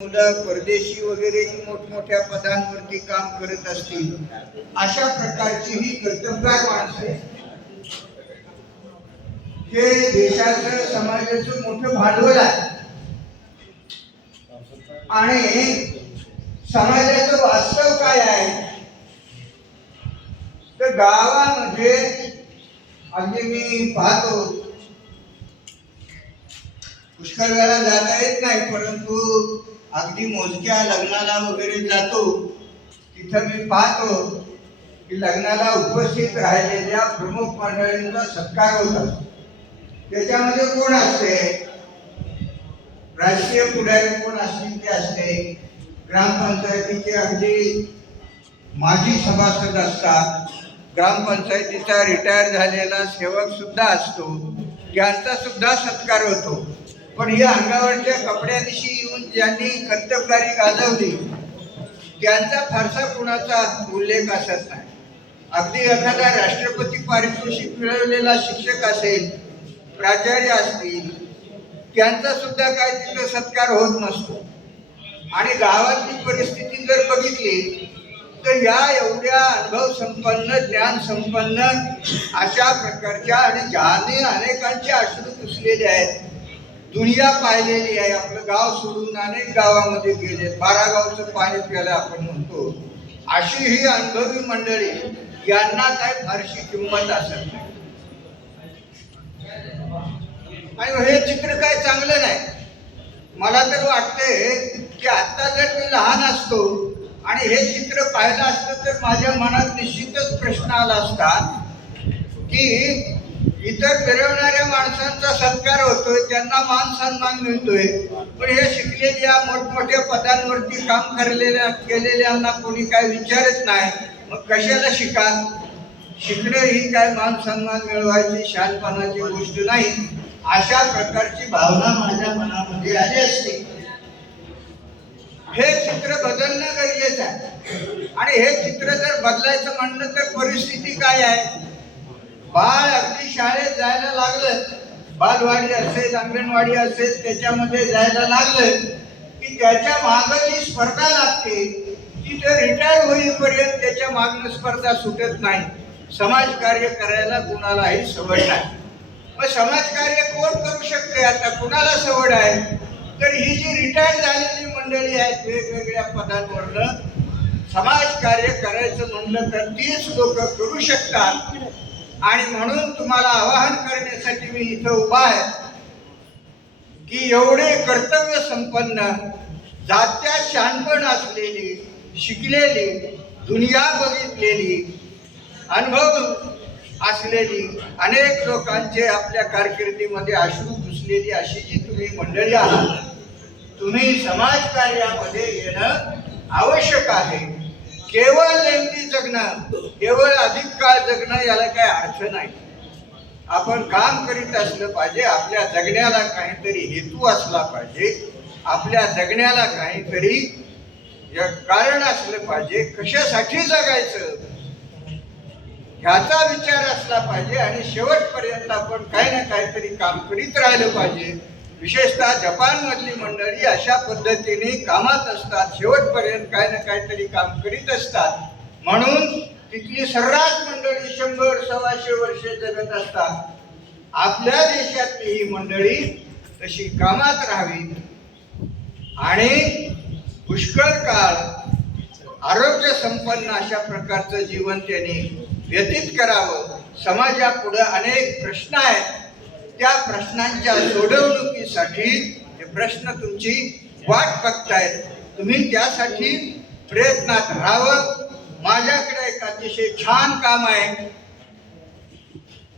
मुलं परदेशी वगैरे मोठमोठ्या पदांवरती काम करत असतील अशा प्रकारची ही कर्तबगार माणसं हे देशाचं समाजाचं मोठं भांडवल आहे. आणि समाजाचं वास्तव काय आहे? तर गावामध्ये अगदी मी पाहतो पुष्कळ वेळा जाता येत नाही परंतु अगदी मोजक्या लग्नाला वगैरे जातो. तिथं मी पाहतो की लग्नाला उपस्थित राहिलेल्या प्रमुख मंडळींचा सत्कार होत. असतो त्याच्यामध्ये कोण असते? राजकीय पुढारी कोण असतील ते असते. ग्रामपंचायतीचे अगदी माजी सभासद असतात. ग्रामपंचायतीचा रिटायर झालेला सेवक सुद्धा असतो. त्यांचा सुद्धा सत्कार होतो. पण या अंगावरच्या कपड्यांशी येऊन ज्यांनी कर्तबगारी गाजवली त्यांचा फारसा कुणाचा उल्लेख असत नाही. अगदी एखादा राष्ट्रपती पारितोषिक मिळवलेला शिक्षक असेल प्राचार्य असतील त्यांचा सुद्धा काय तिथं सत्कार होत नसतो. आणि गावातली परिस्थिती जर बघितली तर या एवढ्या अनुभव संपन्न ज्ञान संपन्न अशा प्रकारच्या आणि ज्याने अनेकांचे अश्रू पुसलेले आहेत दुनिया पाहिलेली आहे. आपलं गाव सोडून अनेक गावामध्ये गेले. बारा गावचं पाणी प्यायला आपण म्हणतो. अशी ही अनुभवी मंडळी यांना काय फारशी किंमत असत नाही. आणि हे चित्र काय चांगलं नाही. मला तर वाटते की आता जर मी लहान असतो आणि हे चित्र पाहिलं असतं तर माझ्या मनात निश्चितच प्रश्न आला असता की इतर फिरवणाऱ्या माणसांचा सत्कार होतोय त्यांना मान सन्मान मिळतोय. पण हे शिकलेल्या मोठमोठ्या पदांवरती काम करलेल्या केलेल्यांना कोणी काय विचारत नाही. मग कशाला शिका? शिकणं ही काय मान सन्मान मिळवायची शहाणपणाची गोष्ट नाही. अशा प्रकारची भावना माझ्या मनामध्ये आली असते. हे चित्र बदलणं गरजेचं आहे. आणि हे चित्र जर बदलायचं म्हणलं तर परिस्थिती काय आहे? बाळ अगदी शाळेत जायला लागलं बालवाडी असेल अंगणवाडी असेल त्याच्यामध्ये जायला लागलं की त्याच्या मागं जी स्पर्धा लागते ती तर रिटायर होईपर्यंत त्याच्या मागणं स्पर्धा सुटत नाही. समाजकार्य करायला कुणालाही सवड नाही. मग समाजकार्य कोण करू शकते आता कुणाला सवड आहे? तर ही जी रिटायर झालेली मंडळी आहेत वेगवेगळ्या पदांवरनं समाजकार्य करायचं म्हणलं तर तीच लोक करू शकतात. आणि म्हणून तुम्हाला आवाहन करण्यासाठी मी इथं उभा आहे की एवढे कर्तव्य संपन्न जात्या शानपण असलेली शिकलेली दुनिया बघितलेली अनुभव असलेली अनेक लोकांचे आपल्या कारकिर्दीमध्ये अश्रू घुसलेली अशी जी तुम्ही मंडळी आहात तुम्ही समाजकार्यामध्ये येणं आवश्यक आहे. केवळ नेमकी जगणं केवळ अधिक काळ जगणं याला काही अर्थ नाही. आपण काम करीत असलं पाहिजे आपल्या जगण्याला काहीतरी हेतू असला पाहिजे आपल्या जगण्याला काहीतरी कारण असलं पाहिजे कशासाठी जगायचं? ह्याचा विचार असला पाहिजे आणि शेवटपर्यंत आपण काही ना काहीतरी काम करीत राहिलं पाहिजे. विशेषतः जपानमधली मंडळी अशा पद्धतीने कामात असतात शेवटपर्यंत काही ना काहीतरी काम करीत असतात. म्हणून तिथली सर्रास मंडळी शंभर सव्वाशे वर्षे जगत असतात. आपल्या देशातली ही मंडळी तशी कामात राहावी आणि पुष्कळ काळ आरोग्य संपन्न अशा प्रकारचं जीवन त्यांनी व्यतीत करावं. समाजापुढं अनेक प्रश्न आहेत. त्या प्रश्नांच्या सोडवणुकीसाठी हे प्रश्न तुमची वाट बघतायत. तुम्ही त्यासाठी प्रयत्नात राहावं. माझ्याकडे एक अतिशय छान काम आहे.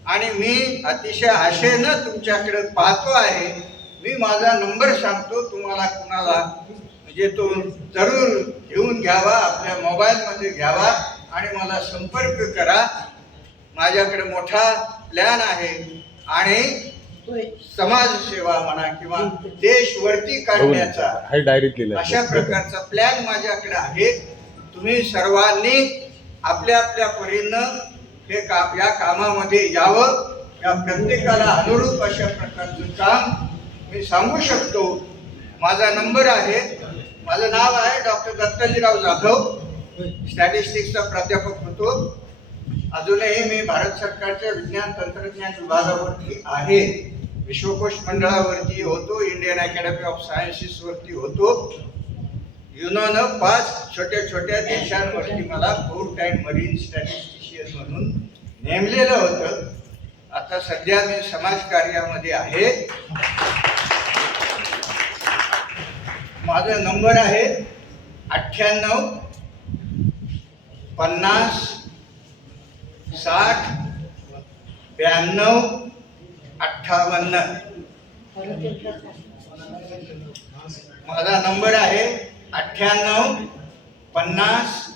आणि मी अतिशय आशेनं तुमच्याकडे पाहतो आहे. मी माझा नंबर सांगतो तुम्हाला कुणाला. म्हणजे तो जरूर घेऊन घ्यावा आपल्या मोबाईलमध्ये घ्यावा आणि मला संपर्क करा. माझ्याकडे मोठा प्लॅन आहे. आणि समाजसेवा म्हणा किंवा देश वरती काढण्याचा डायरीत लिहिलं अशा प्रकारचा प्लॅन माझ्याकडे आहे. तुम्ही सर्वांनी आपल्या आपल्या परीनं हे का या कामामध्ये यावं. या प्रत्येकाला अनुरूप अशा प्रकारचं काम मी सांगू शकतो. माझा नंबर आहे. माझं नाव आहे डॉक्टर दत्ताजीराव जाधव. स्टॅटिस्टिक्सचा प्राध्यापक होतो. अजूनही मी भारत सरकारच्या विज्ञान तंत्रज्ञान विभागावरती आहे. विश्वकोश मंडळावरती होतो इंडियन अकॅडमी ऑफ सायन्सेसवरती होतो. युनोनं पाच छोट्या छोट्या देशांवरती मला फोर टाईम मरीन स्टॅटिस्टिशियन म्हणून नेमलेलं होतं. आता सध्या मी समाजकार्यामध्ये आहे. माझा नंबर आहे अठ्ठ्याण्णव पन्नास साठ ब्याण्णव अठ्ठावन्न. माझा नंबर आहे अठ्ठ्याण्णव पन्नास